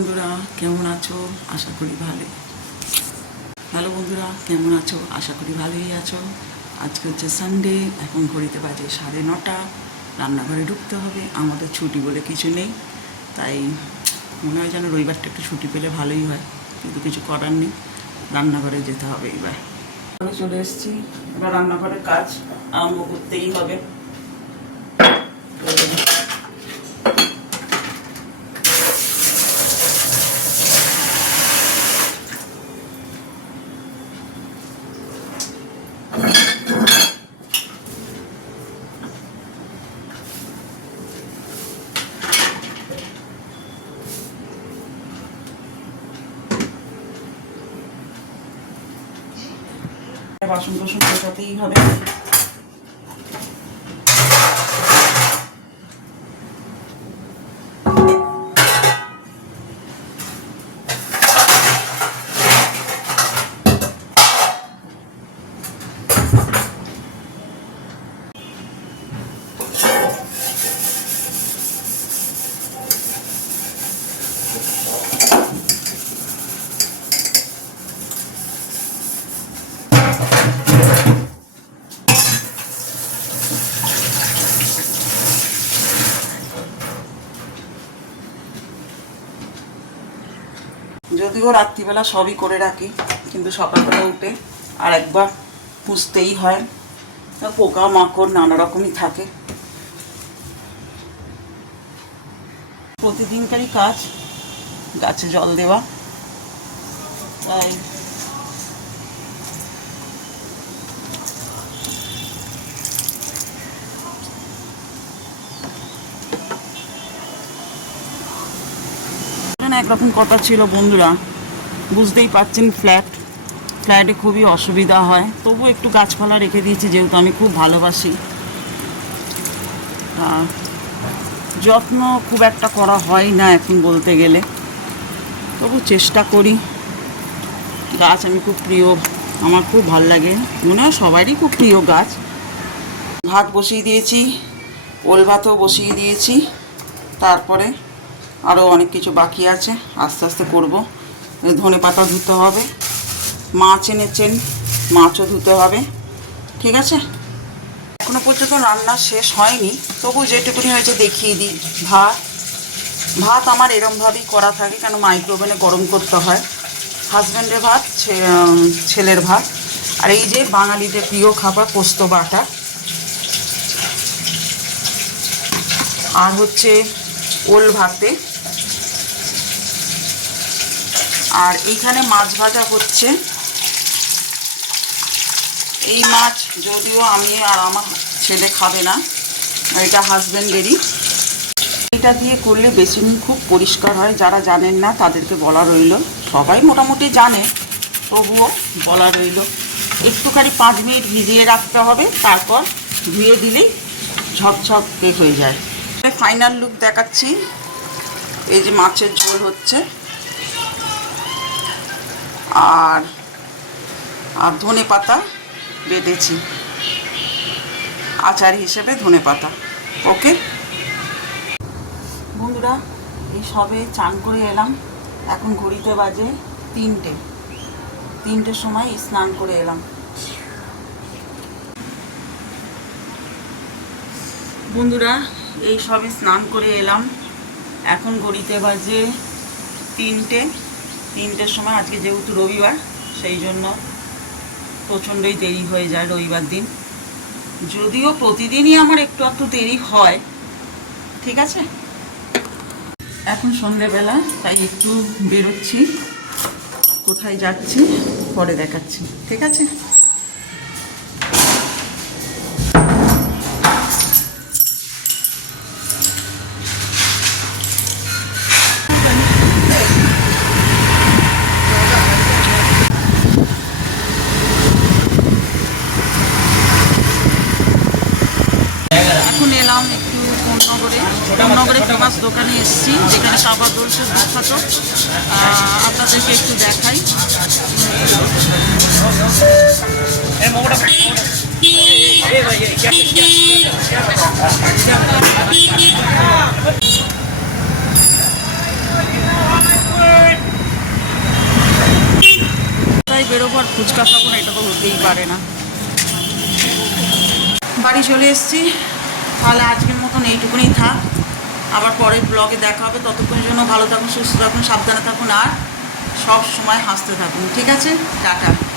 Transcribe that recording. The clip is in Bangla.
বন্ধুরা, কেমন আছো? আশা করি ভালো। হ্যালো বন্ধুরা, কেমন আছো? আশা করি ভালোই আছো। আজকে হচ্ছে সানডে এখন ঘড়িতে বাজে সাড়ে নটা। রান্নাঘরে ঢুকতে হবে, আমাদের ছুটি বলে কিছু নেই। তাই মনে হয় যেন রবিবারটা একটু ছুটি পেলে ভালোই হয়, কিন্তু কিছু করার নেই। রান্নাঘরে যেতে হবে এবার। চলে এসেছি। এবার রান্নাঘরের কাজ আরম্ভ করতেই হবে। বাসন টাসন গোছাতেই হবে। যদিও রাত্রিবেলা সবই করে রাখি, কিন্তু সকালবেলা উঠে আর একবার পুষতেই হয়। পোকা, মাকড় নানা রকমই থাকে। প্রতিদিনকারই কাজ, গাছে জল দেওয়া। তাই একরকম কথা ছিল বন্ধুরা? বুঝতেই পারছেন ফ্ল্যাট ফ্ল্যাটে খুবই অসুবিধা হয়। তবু একটু গাছপালা রেখে দিয়েছি, যেহেতু আমি খুব ভালোবাসি। যত্ন খুব একটা করা হয় না এখন বলতে গেলে। তবু চেষ্টা করি। গাছ আমি খুব প্রিয়, আমার খুব ভালো লাগে। মনে হয় সবারই খুব প্রিয় গাছ। ভাত বসিয়ে দিয়েছি ওল ভাতও বসিয়ে দিয়েছি। তারপরে আরও অনেক কিছু বাকি আছে। আস্তে আস্তে করব। ধনে পাতা ধুতে হবে। মাছ এনেছেন, মাছও ধুতে হবে। ঠিক আছে? এখনও পর্যন্ত রান্না শেষ হয়নি। তবু যেটুকুনি হয়েছে দেখিয়ে দিই। ভাত ভাত আমার এরমভাবেই করা থাকে, কেন মাইক্রোওভেনে গরম করতে হয়। হাজব্যান্ডের ভাত ছেলের ভাত। আর এই যে বাঙালিদের প্রিয় খাবার পোস্ত বাটা। আর হচ্ছে ওল ভাতে। আর এইখানে মাছ ভাজা হচ্ছে। এই মাছ যদিও আমি আর আমার ছেলে খাবে না, এটা হাজব্যান্ডেরই এটা দিয়ে করলে বেসিন খুব পরিষ্কার হয়, যারা জানেন না তাদেরকে বলা রইল। সবাই মোটামুটি জানে, তবুও বলা রইল। একটুখানি পাঁচ মিনিট ভিজিয়ে রাখতে হবে, তারপর ধুয়ে দিলেই ঝকঝক কেক হয়ে যায়। ফাইনাল লুক দেখাচ্ছি। এই যে মাছের ঝোল হচ্ছে। আর আর ধনে পাতা বেটেছি। আচার হিসেবে ধনে পাতা। ওকে? বন্ধুরা, এই সবে চান করে এলাম। এখন ঘড়িতে বাজে তিনটে। তিনটের সময় স্নান করে এলাম। বন্ধুরা, এই সবে স্নান করে এলাম। এখন ঘড়িতে বাজে তিনটে। তিনটের সময়, আজকে যেহেতু রবিবার, সেই জন্য প্রচণ্ডই দেরি হয়ে যায় রবিবার দিন। যদিও প্রতিদিনই আমার একটু একটু দেরি হয়, ঠিক আছে? এখন সন্ধেবেলা, তাই একটু বেরোচ্ছি, কোথায় যাচ্ছি, পরে দেখাচ্ছি, ঠিক আছে? রামনগরে ফেমাস দোকানে এসেছি, যেখানে কাবার দোল বিখ্যাত। আপনাদেরকে একটু দেখাই। বেরোবো ফুচকা খাব না, এটা তো হতেই পারে না। বাড়ি চলে এসছি। তাহলে আজকের মতন এইটুকুনি থাক। আবার পরের ব্লগে দেখা হবে। ততক্ষণের জন্য ভালো থাকুন, সুস্থ থাকুন, সাবধানে থাকুন, আর সব সময় হাসতে থাকুন। ঠিক আছে? টাটা।